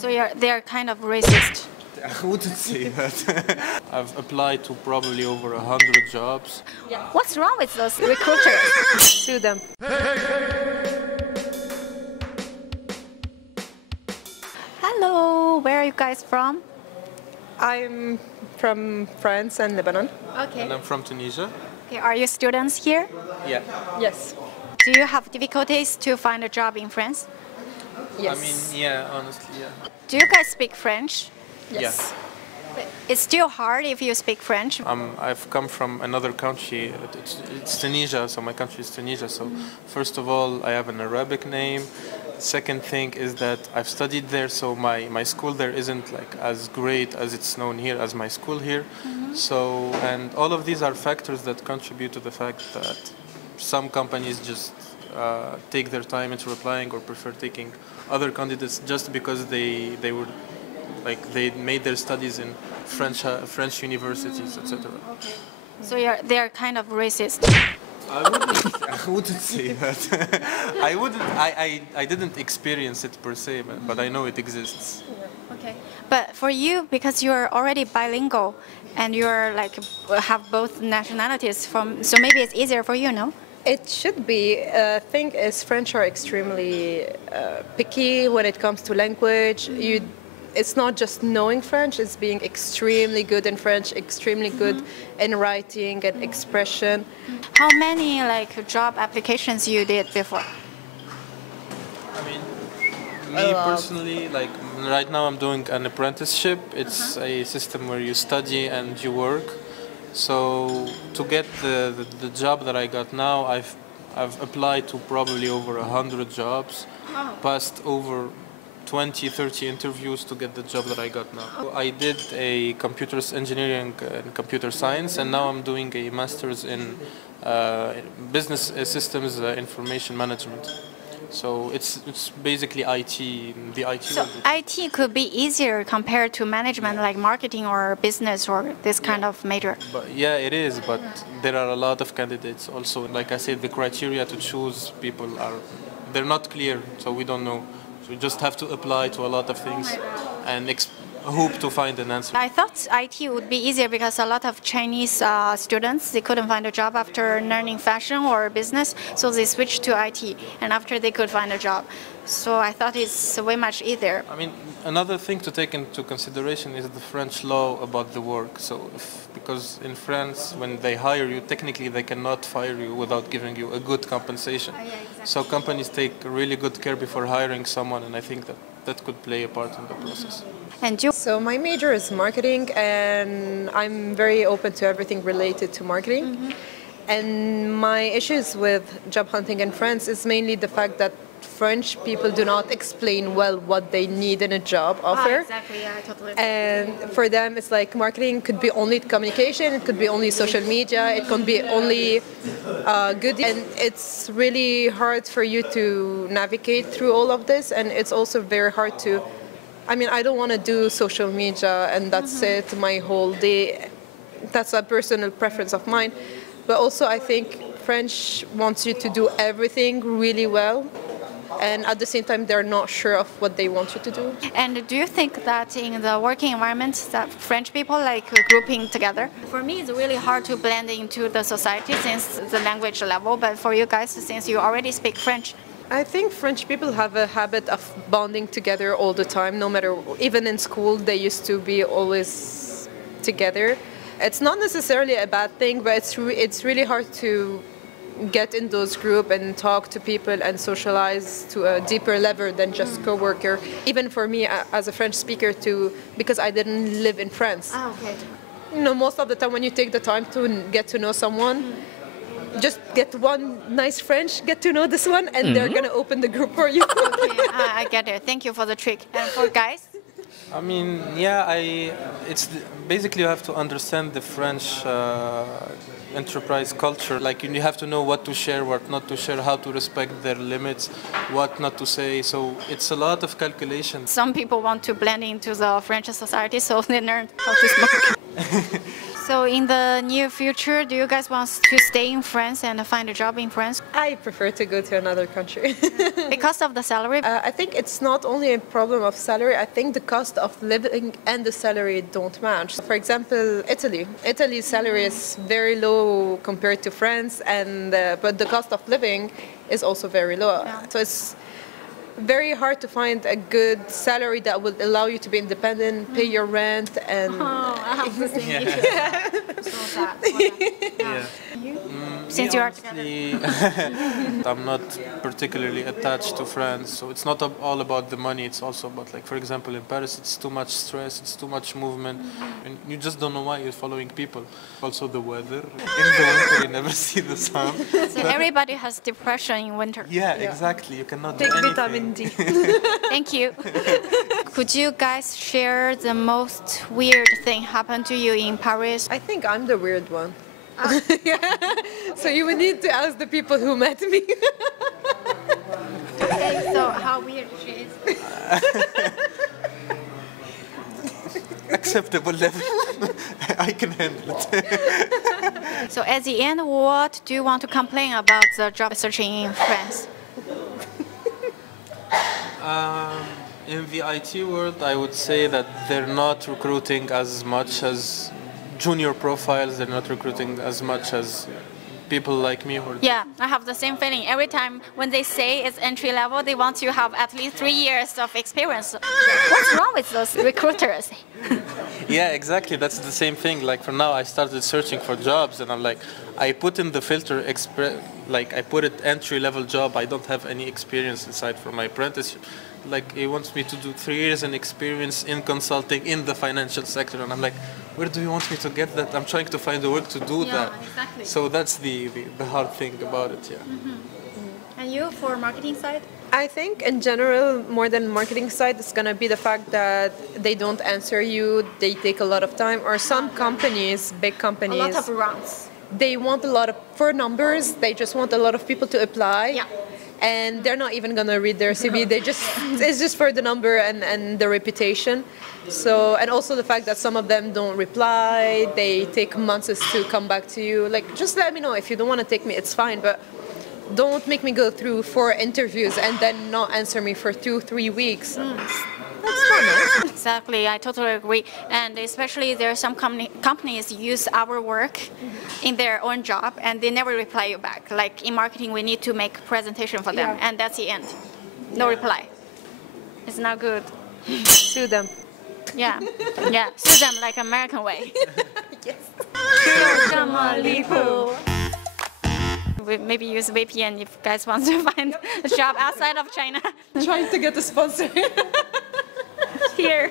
So they're kind of racist. I wouldn't say that. I've applied to probably over 100 jobs. What's wrong with those recruiters? Sue them. Hello, where are you guys from? I'm from France and Lebanon. Okay. And I'm from Tunisia. Okay, are you students here? Yeah. Yes. Do you have difficulties to find a job in France? Yes. I mean, yeah, honestly, yeah. Do you guys speak French? Yes. It's still hard if you speak French. I've come from another country. It's Tunisia, so my country is Tunisia. So first of all, I have an Arabic name. Second thing is that I've studied there, so my school there isn't like as great as it's known here as my school here. So, and all of these are factors that contribute to the fact that some companies just take their time into replying or prefer taking other candidates just because they were like they made their studies in French universities, etc. Okay. So they're kind of racist. I wouldn't say that. I didn't experience it per se, but I know it exists. Okay. But for you, because you're already bilingual and you're like have both nationalities so maybe it's easier for you, no? It should be. Thing is, French are extremely picky when it comes to language. It's not just knowing French, it's being extremely good in French, extremely good in writing and expression. How many like job applications you did before? I mean, me personally, like right now I'm doing an apprenticeship. It's a system where you study and you work. So to get the job that I got now, I've applied to probably over 100 jobs, passed over 20, 30 interviews to get the job that I got now. I did a computers engineering and computer science, and now I'm doing a master's in business systems information management. So it's basically IT, the IT. So IT could be easier compared to management like marketing or business or this kind of major. But yeah, it is, but there are a lot of candidates also. Like I said, the criteria to choose people they're not clear, so we don't know. So we just have to apply to a lot of things and hope to find an answer. I thought IT would be easier because a lot of Chinese students, they couldn't find a job after learning fashion or business, so they switched to IT, and after they could find a job. So I thought it's way much easier. I mean, another thing to take into consideration is the French law about the work. So because in France, when they hire you, technically they cannot fire you without giving you a good compensation. Yeah, exactly. So companies take really good care before hiring someone, and I think that could play a part in the process. And you? So my major is marketing, and I'm very open to everything related to marketing. And my issues with job hunting in France is mainly the fact that French people do not explain well what they need in a job offer. Exactly, yeah, I totally agree. And for them, it's like marketing could be only communication, it could be only social media, it can be only good. And it's really hard for you to navigate through all of this, and it's also very hard to, I mean, I don't want to do social media and that's it my whole day. That's a personal preference of mine. But also I think French wants you to do everything really well. And at the same time, they're not sure of what they want you to do. And do you think that in the working environment that French people like grouping together? For me, it's really hard to blend into the society since the language level, but for you guys, since you already speak French, I think French people have a habit of bonding together all the time, no matter, even in school, they used to be always together. It's not necessarily a bad thing, but it's really hard to get in those groups and talk to people and socialize to a deeper level than just co-worker. Even for me as a French speaker too, because I didn't live in France. okay. You know, most of the time when you take the time to get to know someone, just get one nice French, get to know this one, and they're gonna open the group for you. Okay, I get it. Thank you for the trick. And for guys? I mean, yeah, basically you have to understand the French enterprise culture. Like you have to know what to share, what not to share, how to respect their limits, what not to say. So it's a lot of calculation. Some people want to blend into the French society, so they learn how to smoke. So in the near future, do you guys want to stay in France and find a job in France? I prefer to go to another country. Because of the salary? I think it's not only a problem of salary. I think the cost of living and the salary don't match. For example, Italy. Italy's salary is very low compared to France, and but the cost of living is also very low. Yeah. So it's very hard to find a good salary that will allow you to be independent, pay your rent, and I have the same issue. So sad. Yeah. Since you are together. I'm not particularly attached to France, so it's not all about the money. It's also about, like, for example, in Paris, it's too much stress, it's too much movement, and you just don't know why you're following people. Also, the weather. In the winter, you never see the sun. So everybody has depression in winter. Yeah, exactly. You cannot do take anything. vitamin D. Thank you. Could you guys share the most weird thing happened to you in Paris? I think I'm the weird one. Yeah. So you would need to ask the people who met me. Okay, so how weird she is? Acceptable level. I can handle it. So at the end, what do you want to complain about the job searching in France? In the IT world, I would say that they're not recruiting as much as junior profiles. They're not recruiting as much as people like me. Yeah, I have the same feeling. Every time when they say it's entry level, they want to have at least 3 years of experience. What's wrong with those recruiters? Yeah, exactly. That's the same thing. Like, for now, I started searching for jobs, and I'm like, I put in the filter, like, I put it entry-level job. I don't have any experience inside for my apprenticeship. Like, he wants me to do 3 years in experience in consulting in the financial sector, and I'm like, where do you want me to get that? I'm trying to find a work to do that. Exactly. So that's the hard thing about it, yeah. And you, for marketing side? I think in general, more than marketing side, it's gonna be the fact that they don't answer you, they take a lot of time, or some companies, big A companies, lot of rounds. they want a lot of, for numbers, they just want a lot of people to apply. Yeah. And they're not even gonna read their CV. They just, it's just for the number and the reputation. So, and also the fact that some of them don't reply, they take months to come back to you. Like, just let me know. If you don't want to take me, it's fine, but don't make me go through 4 interviews and then not answer me for 2-3 weeks. That's not nice. Exactly, I totally agree. And especially there are some companies use our work in their own job and they never reply you back. Like in marketing, we need to make a presentation for them, and that's the end. No reply. It's not good. Sue them. Yeah, yeah. Sue them like American way. Yes. We maybe use VPN if you guys want to find a job outside of China. Trying to get a sponsor. Here.